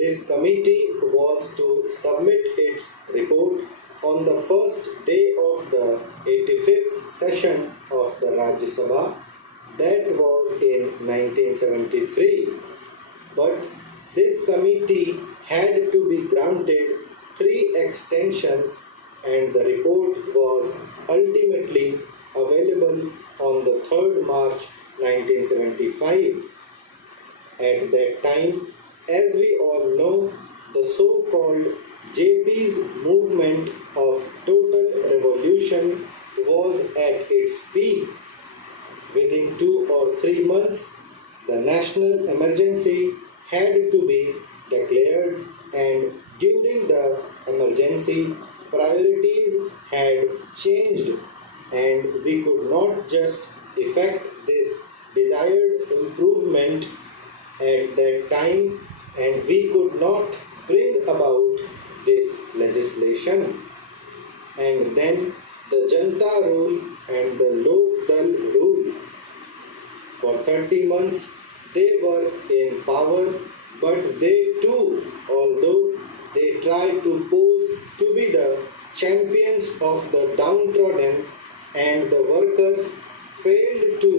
This committee was to submit its report on the first day of the 85th session of the Rajya Sabha, that was in 1973. But this committee had to be granted 3 extensions, and the report was ultimately available on the 3rd March 1975. At that time, as we all know, the so-called JP's movement of total revolution was at its peak. Within 2 or 3 months, the national emergency had to be declared, and during the emergency, priorities had changed, and we could not just effect this desired improvement at that time, and we could not bring about this legislation. And then the Janta rule and the Lok Dal rule. For 30 months they were in power, but they too, although they tried to pose to be the champions of the downtrodden and the workers, failed to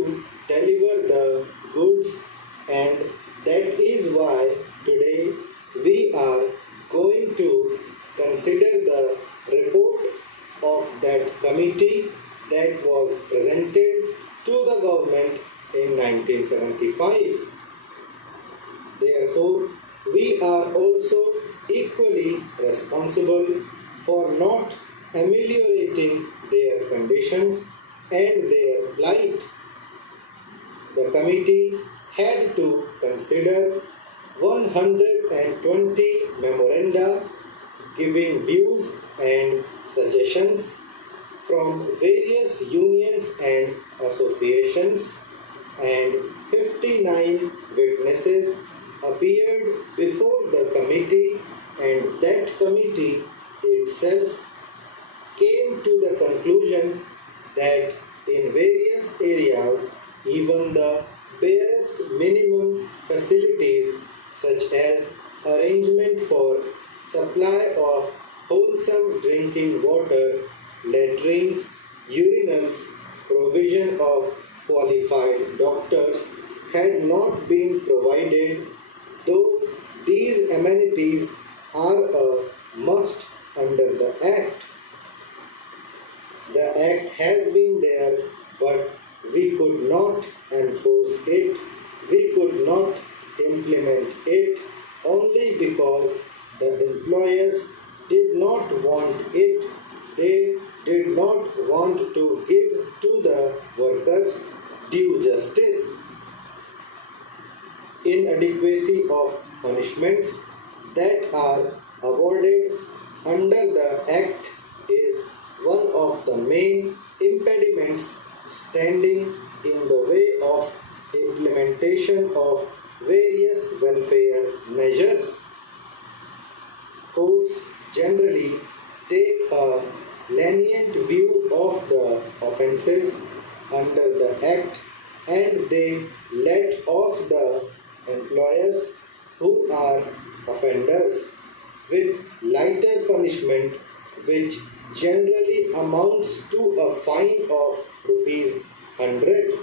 deliver the goods, and that is why today we are going to consider the report of that committee that was presented to the government in 1975. Therefore, we are also equally responsible for not ameliorating their conditions and their plight. The committee had to consider 120 memoranda giving views and suggestions from various unions and associations, and 59 witnesses appeared before the committee, and that committee itself came to the conclusion that in various areas, even the barest minimum facilities such as arrangement for supply of wholesome drinking water, latrines, urinals, provision of qualified doctors had not been provided, though these amenities are a must under the Act. The Act has been there, but we could not enforce it, we could not implement it, only because the employers did not want it. They did not want to give to the workers due justice. Inadequacy of punishments that are awarded under the Act is one of the main impediments standing in the way of implementation of various welfare measures. Courts generally take a lenient view of the offences under the Act, and they let off the employers who are offenders with lighter punishment, which generally amounts to a fine of ₹100.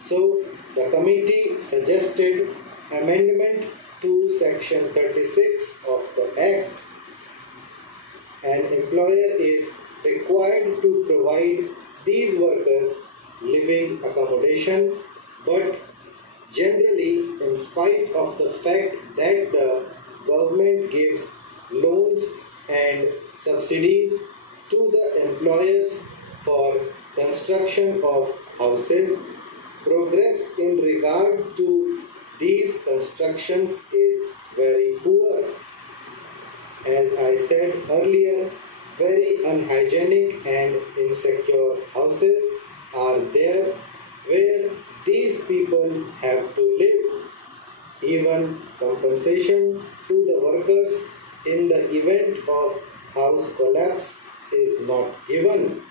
So the committee suggested amendment to section 36 of the Act. An employer is required to provide these workers living accommodation, but generally, in spite of the fact that the government gives loans and subsidies to the employers for construction of houses, progress in regard to these constructions is very poor. As I said earlier, very unhygienic and insecure houses are there where these people have to live. Even compensation to the workers in the event of house collapse is not given.